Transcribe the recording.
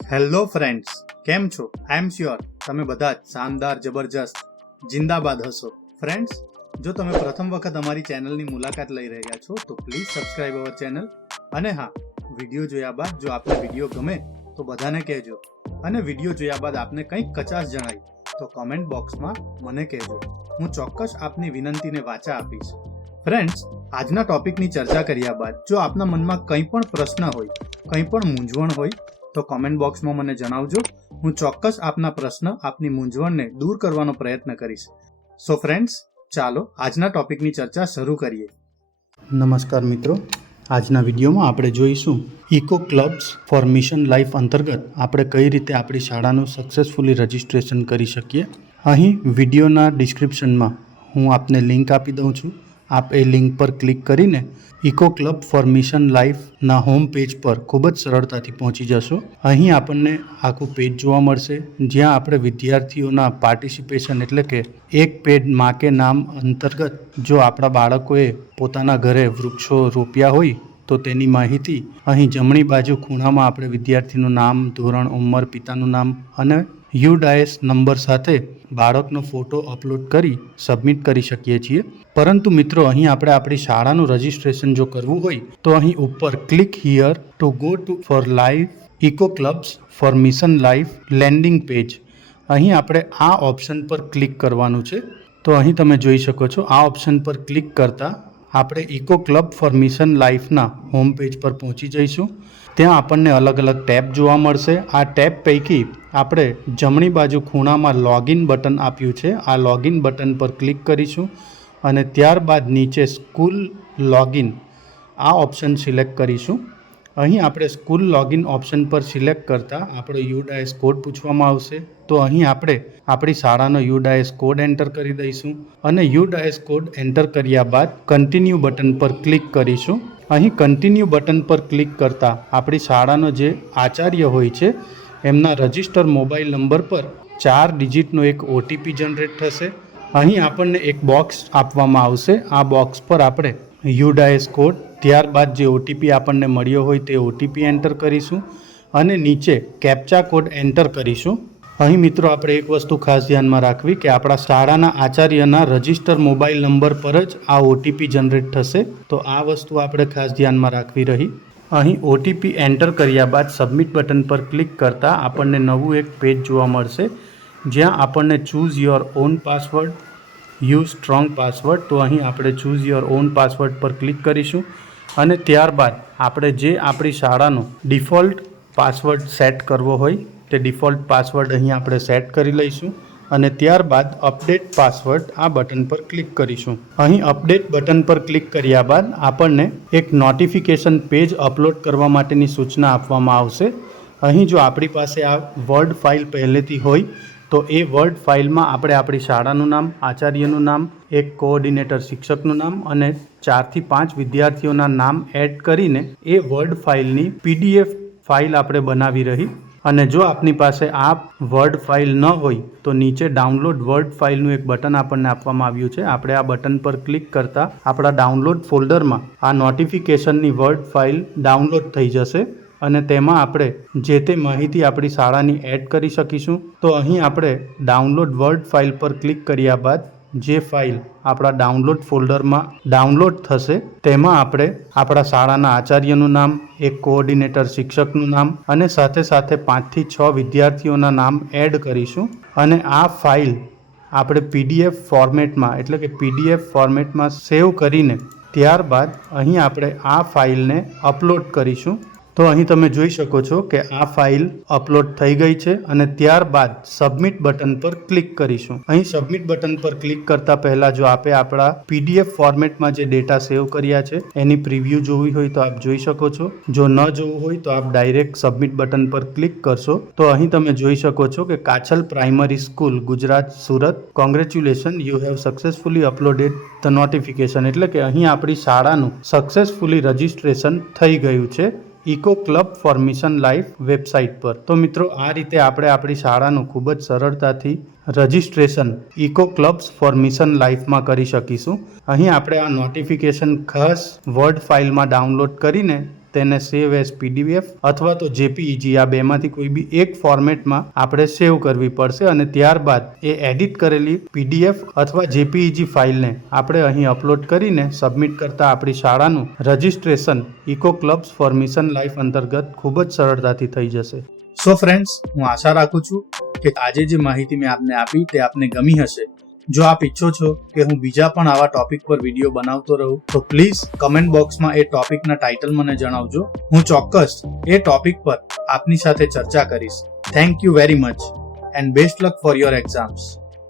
Hello friends, કેમ છો? આઈ am sure તમે બધા જ શાનદાર, જબરજસ્ત, જિંદાબાદ હશો. ફ્રેન્ડ્સ, જો તમે પ્રથમ વખત અમારી ચેનલની મુલાકાત લઈ રહ્યા છો તો પ્લીઝ સબસ્ક્રાઇબ અવર ચેનલ. અને હા, વિડીયો જોયા બાદ જો આપને વિડીયો ગમે તો બધાને કહેજો, અને વિડીયો જોયા બાદ આપને કંઈક કચાશ જણાય તો કોમેન્ટ બોક્સમાં મને કહેજો. હું ચોક્કસ આપની વિનંતીને વાચા આપીશ. ફ્રેન્ડ્સ, આજના ટોપિકની ચર્ચા કર્યા બાદ જો આપના મનમાં કંઈ પણ પ્રશ્ન હોય, કંઈ પણ મૂંઝવણ હોય તો કોમેન્ટ બોક્સમાં મને જણાવજો. હું ચોક્કસ આપના પ્રશ્ન, આપની મૂંઝવણને દૂર કરવાનો પ્રયત્ન કરીશ. સો ફ્રેન્ડ્સ, ચાલો આજના ટોપિકની ચર્ચા શરૂ કરીએ. નમસ્કાર મિત્રો, આજના વિડીયોમાં આપણે જોઈશું eco clubs for mission life અંતર્ગત આપણે કઈ રીતે આપણી શાળાનું સક્સેસફુલી રજિસ્ટ્રેશન કરી શકીએ. અહીં વિડીયોના ડિસ્ક્રિપ્શનમાં હું આપને લિંક આપી દઉં છું. આપ એ લિંક પર ક્લિક કરીને ઇકો ક્લબ ફોર મિશન લાઈફના હોમ પેજ પર ખૂબ જ સરળતાથી પહોંચી જશો. અહીં આપણને આખું પેજ જોવા મળશે, જ્યાં આપણે વિદ્યાર્થીઓના પાર્ટિસિપેશન એટલે કે એક પેડ માં કે નામ અંતર્ગત જો આપણા બાળકોએ પોતાના ઘરે વૃક્ષો રોપ્યા હોય તો તેની માહિતી અહીં જમણી બાજુ ખૂણામાં આપણે વિદ્યાર્થીનું નામ, ધોરણ, ઉંમર, પિતાનું નામ અને યુડાયસ નંબર સાથે બાળકનો ફોટો અપલોડ કરી સબમિટ કરી શકીએ છીએ. પરંતુ મિત્રો, અહીં આપણે આપણી શાળાનું રજિસ્ટ્રેશન જો કરવું હોય તો અહીં ઉપર click here to go to for life eco clubs for mission life landing page, અહીં આપણે આ ઓપ્શન પર ક્લિક કરવાનું છે. તો અહીં તમે જોઈ શકો છો, આ ઓપ્શન પર ક્લિક કરતાં આપણે ઇકો ક્લબ ફોર મિશન લાઈફના હોમ પેજ પર પહોંચી જઈશું. ત્યાં આપણને અલગ અલગ ટેબ જોવા મળશે. આ ટેબ પૈકી આપણે જમણી બાજુ ખૂણામાં લોગિન બટન આપ્યું છે, આ લોગિન બટન પર ક્લિક કરીશું અને ત્યારબાદ નીચે સ્કૂલ લોગિન આ ઓપ્શન સિલેક્ટ કરીશું. અહીં આપણે સ્કૂલ લોગિન ઓપ્શન પર સિલેક્ટ કરતાં આપણો યુડાયસ કોડ પૂછવામાં આવશે. તો અહીં આપણે આપણી શાળાનો યુડાયસ કોડ એન્ટર કરી દઈશું અને યુડાયસ કોડ એન્ટર કર્યા બાદ કન્ટિન્યુ બટન પર ક્લિક કરીશું. અહીં કન્ટિન્યુ બટન પર ક્લિક કરતાં આપણી શાળાનો જે આચાર્ય હોય છે એમના રજિસ્ટર મોબાઈલ નંબર પર 4 ડિજિટનો એક ઓટીપી જનરેટ થશે. અહીં આપણને એક બોક્સ આપવામાં આવશે. આ બોક્સ પર આપણે યુડાયસ કોડ, ત્યારબાદ જે ઓટીપી આપણને મળ્યો હોય તે ઓટીપી એન્ટર કરીશું અને નીચે કેપ્ચા કોડ એન્ટર કરીશું. અહીં મિત્રો, આપણે એક વસ્તુ ખાસ ધ્યાનમાં રાખવી કે આપણા શાળાના આચાર્યના રજિસ્ટર મોબાઈલ નંબર પર જ આ ઓટીપી જનરેટ થશે. તો આ વસ્તુ આપણે ખાસ ધ્યાનમાં રાખવી રહી. અહીં ઓટીપી એન્ટર કર્યા બાદ સબમિટ બટન પર ક્લિક કરતાં આપણને નવું એક પેજ જોવા મળશે, જ્યાં આપણને choose your own password, use strong password. તો અહીં આપણે ચૂઝ યોર ઓન પાસવર્ડ પર ક્લિક કરીશું અને ત્યારબાદ આપણે જે આપણી શાળાનો ડિફોલ્ટ પાસવર્ડ સેટ કરવો હોય તે ડિફોલ્ટ પાસવર્ડ અહીં આપણે સેટ કરી લઈશું અને ત્યારબાદ અપડેટ પાસવર્ડ આ બટન પર ક્લિક કરીશું. અહીં અપડેટ બટન પર ક્લિક કર્યા બાદ આપણને એક નોટિફિકેશન પેજ અપલોડ કરવા માટેની સૂચના આપવામાં આવશે. અહીં જો આપણી પાસે આ વર્ડ ફાઇલ પહેલેથી હોય તો એ વર્ડ ફાઇલમાં આપણે આપણી શાળાનું નામ, આચાર્યનું નામ, એક કોઓર્ડિનેટર શિક્ષકનું નામ અને 4 થી 5 વિદ્યાર્થીઓના નામ એડ કરીને એ વર્ડ ફાઇલની પીડીએફ ફાઇલ આપણે બનાવી રહી. અને જો આપની પાસે આ વર્ડ ફાઇલ ન હોય તો નીચે ડાઉનલોડ વર્ડ ફાઇલનું એક બટન આપણને આપવામાં આવ્યું છે. આપણે આ બટન પર ક્લિક કરતાં આપણા ડાઉનલોડ ફોલ્ડરમાં આ નોટિફિકેશનની વર્ડ ફાઇલ ડાઉનલોડ થઈ જશે અને તેમાં આપણે જે તે માહિતી આપણી શાળાની એડ કરી શકીશું. તો અહીં આપણે ડાઉનલોડ વર્ડ ફાઇલ પર ક્લિક કર્યા બાદ જે ફાઇલ આપણા ડાઉનલોડ ફોલ્ડરમાં ડાઉનલોડ થશે તેમાં આપણે આપણા શાળાના આચાર્યનું નામ, એક કોઓર્ડિનેટર શિક્ષકનું નામ અને સાથે સાથે 5 થી 6 વિદ્યાર્થીઓના નામ એડ કરીશું અને આ ફાઇલ આપણે પીડીએફ ફોર્મેટમાં એટલે કે પીડીએફ ફોર્મેટમાં સેવ કરીને ત્યારબાદ અહીં આપણે આ ફાઇલને અપલોડ કરીશું. તો અહીં તમે જોઈ શકો છો કે આ ફાઇલ અપલોડ થઈ ગઈ છે અને ત્યારબાદ સબમિટ બટન પર ક્લિક કરીશું. અહીં સબમિટ બટન પર ક્લિક કરતાં પહેલાં જો આપે આપણા પીડીએફ ફોર્મેટમાં જે ડેટા સેવ કર્યા છે એની પ્રિવ્યૂ જોવી હોય તો આપ જોઈ શકો છો. જો ન જોવું હોય તો આપ ડાયરેક્ટ સબમિટ બટન પર ક્લિક કરશો તો અહીં તમે જોઈ શકો છો કે Kachhal primary school, Gujarat, Surat, congratulation, you have successfully uploaded the notification. એટલે કે અહીં આપણી શાળાનું સક્સેસફુલી રજિસ્ટ્રેશન થઈ ગયું છે eco club for mission life website પર. તો મિત્રો, આ રીતે આપણે આપણી શાળાનું ખૂબ જ સરળતાથી registration eco clubs for mission લાઈફમાં કરી શકીશું. અહીં આપણે આ નોટિફિકેશન ખાસ વર્ડ ફાઇલમાં ડાઉનલોડ કરીને તેને સેવ એઝ પીડીએફ અથવા તો જેપીઈજી આ બેમાંથી કોઈ બી એક ફોર્મેટમાં આપણે સેવ કરવી પડશે અને ત્યારબાદ એ એડિટ કરેલી પીડીએફ અથવા જેપીઈજી ફાઇલને આપણે અહીં અપલોડ કરીને સબમિટ કરતા આપણી શાળાનું registration eco clubs for mission life અંતર્ગત ખૂબ જ સરળતાથી થઈ જશે. સો ફ્રેન્ડ્સ, હું આશા રાખું છું કે આજે જે માહિતી મેં આપને આપી તે આપને ગમી હશે. જો આપ ઈચ્છો છો કે હું બીજા પણ આવા ટોપિક પર વિડીયો બનાવતો રહું તો પ્લીઝ કમેન્ટ બોક્સમાં એ ટોપિકના ટાઇટલ મને જણાવજો. હું ચોક્કસ એ ટોપિક પર આપની સાથે ચર્ચા કરીશ. Thank you very much and best luck for your exams.